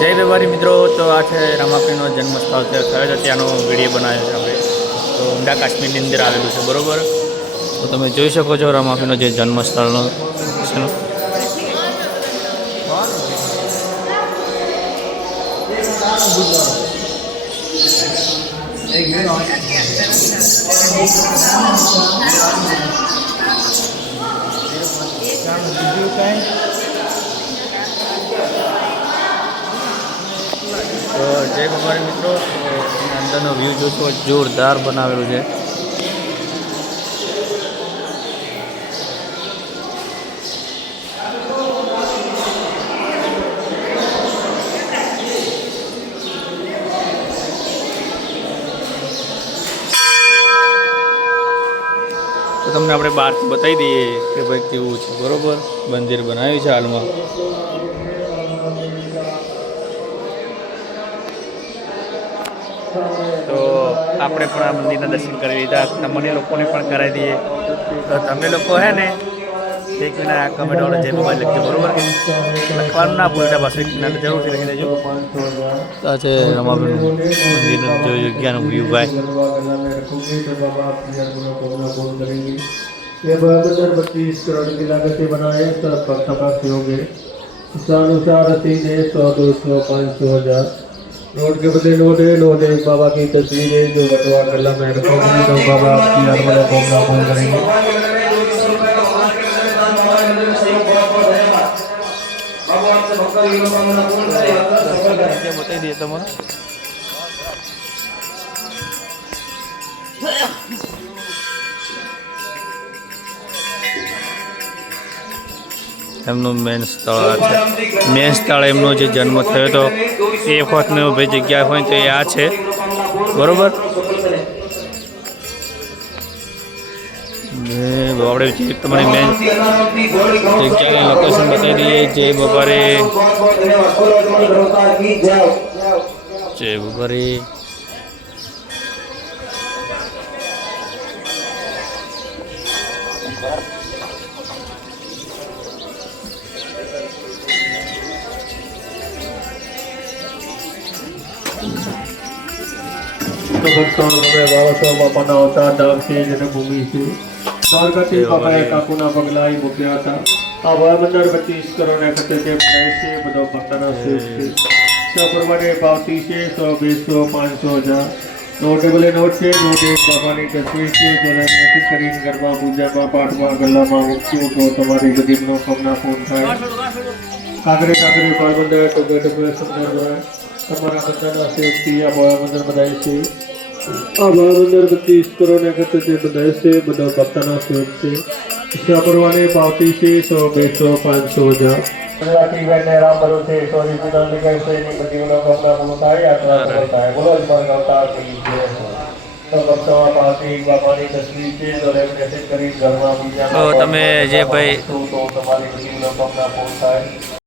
જય વેપારી મિત્રો, તો આ છે રામાપીરનો જન્મસ્થળ થયો છે, ત્યાંનો વિડીયો બનાવ્યો છે આપણે. તો ઊંડા કાશ્મીરની અંદર આવેલું છે, બરાબર. તો તમે જોઈ શકો છો રામાપીરનો જે જન્મસ્થળનો છે. તો જય વેપારી મિત્રો, અંદરનો વ્યૂ જોશો, જોરદાર બનાવેલું છે. તો તમને આપણે બહારથી બતાવી દઈએ કે ભાઈ કેવું છે, બરાબર. મંદિર બનાવ્યું છે હાલમાં. તો આપણે પણ આ મંદિરના દર્શન કરી લીધા, તમને લોકોને પણ કરાવી દઈએ. તો તમે લોકો હે ને એક મિનિટ આ કમેન્ટવાળો જય મોબાઈલ લખજો, બરાબર. લખવાનું ના ભૂલતા, બસ એક મિનિટ જરૂરથી લખી દેજો. આ છે રમાપીરનું મંદિરનું જો જગ્યાનું વ્યૂ ભાઈ. ये 32 करोड़ की लागत से बनाए, सब पक्का सहयोग है। इच्छानुसार 300, 100, 200, 500, 1000 नोट के बदले नोट है। नोट एक बाबा की तस्वीर है जो बटवा गला में रखोगे तो बाबा आपकी हर मनोकामना पूर्ण करेंगे। बताई दिए तुम्हारा એમનું મેન સ્થળ છે. મેન સ્થળ એમનો જે જન્મ થયો હતો એ વખતનો ભાઈ જગ્યા હોય તો એ આ છે, બરાબર. આપણે જે તમારી મેન જગ્યાની લોકેશન બતાવી દઈએ. જય બપોરે, જય બપોરે. तो भक्तों में बाबा बापाना होता डाक से जन्मभूमि से द्वारकाती बाबा काकुना पगलाई मुख्या था। अब मंदिर 32 करोड़ इकट्ठे से बनाए से बदो भक्तना से सब प्रमाणे पावती से 100, 200, 500, 1000 नोट बोले नोट से नोट एक बाबा की तस्वीर से जलाने करीन गरबा पूजा में पाठ में गला में मुक्ति तो तुम्हारी बड़ी मनोकामना पूर्ण થાય। કાગરે કાગરે બાળબંદર તો ગઢ પર સુંદર હોય તમારા બધાના સેવથી આ બાળબંદર બનાવી છે। આ બાળબંદર 32 કરોડ એકત્ર છે બનાવે છે, બધા ભક્તના સેવક છે। ઈચ્છા પરવાને પાવતી છે 100, 200, 500, 1000 ગુજરાતી વેને રામ ભરોસે સોરી વિધાન લગાય છે ની બધી મનોકામના પૂર્ણ થાય, યાત્રા સફળ થાય। બોલો પણ અવતાર કરી છે તો ભક્તોમાં પાવતી બાપાની તસવીર છે તો રેપ્રેઝન્ટ કરી ઘરમાં પૂજા તો તમે જે ભાઈ તો તમારી બધી મનોકામના પૂર્ણ થાય।